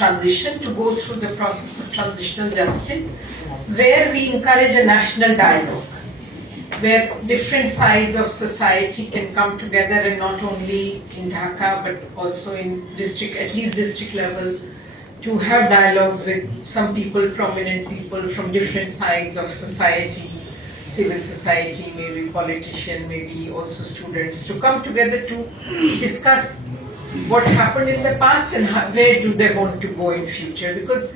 transition, to go through the process of transitional justice, where we encourage a national dialogue, where different sides of society can come together, and not only in Dhaka but also in district, at least district level, to have dialogues with some people, prominent people from different sides of society, civil society, maybe politician, maybe also students, to come together to discuss what happened in the past and where do they want to go in future. Because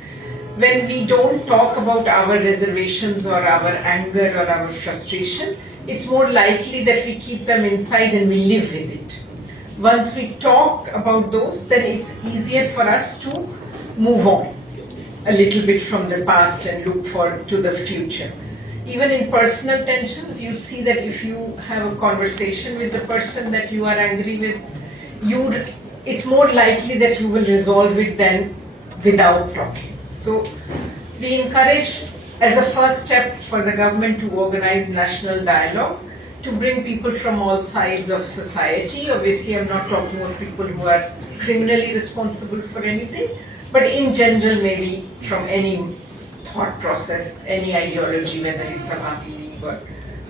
when we don't talk about our reservations or our anger or our frustration, it's more likely that we keep them inside and we live with it. Once we talk about those, then it's easier for us to move on a little bit from the past and look forward to the future. Even in personal tensions, you see that if you have a conversation with the person that you are angry with, it's more likely that you will resolve it than without talking. So we encourage, as a first step for the government, to organize national dialogue, to bring people from all sides of society. Obviously, I'm not talking about people who are criminally responsible for anything, but in general, maybe from any thought process, any ideology, whether it's Awami League or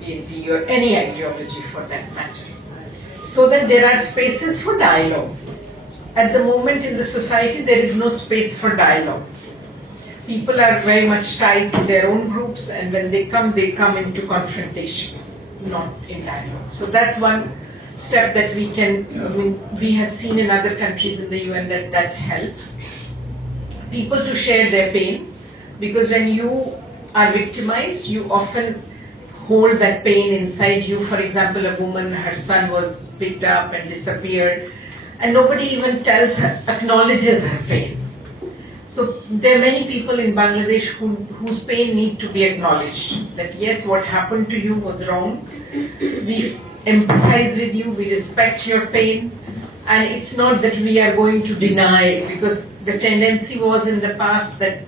BNP or any ideology for that matter. So that there are spaces for dialogue. At the moment in the society, there is no space for dialogue. People are very much tied to their own groups, and when they come into confrontation, not in dialogue. So that's one step that we can, we have seen in other countries in the UN that helps people to share their pain, because when you are victimized, you often hold that pain inside you. For example, a woman, her son was picked up and disappeared, and nobody even tells her, acknowledges her pain. So there are many people in Bangladesh whose pain need to be acknowledged. That yes, what happened to you was wrong. We empathize with you, we respect your pain, and it's not that we are going to deny, because the tendency was in the past that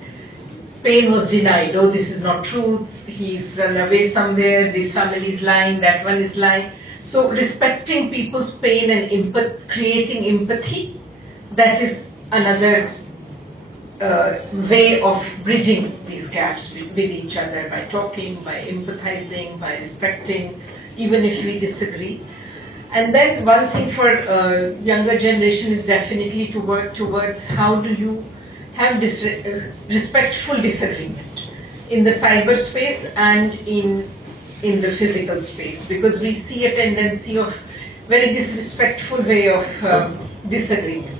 pain was denied. Oh, this is not true, he's run away somewhere, this family is lying, that one is lying. So respecting people's pain and creating empathy, that is another way of bridging these gaps with each other, by talking, by empathizing, by respecting, even if we disagree. And then one thing for younger generation is definitely to work towards how do you have respectful disagreement in the cyberspace and in the physical space, because we see a tendency of very disrespectful way of disagreement.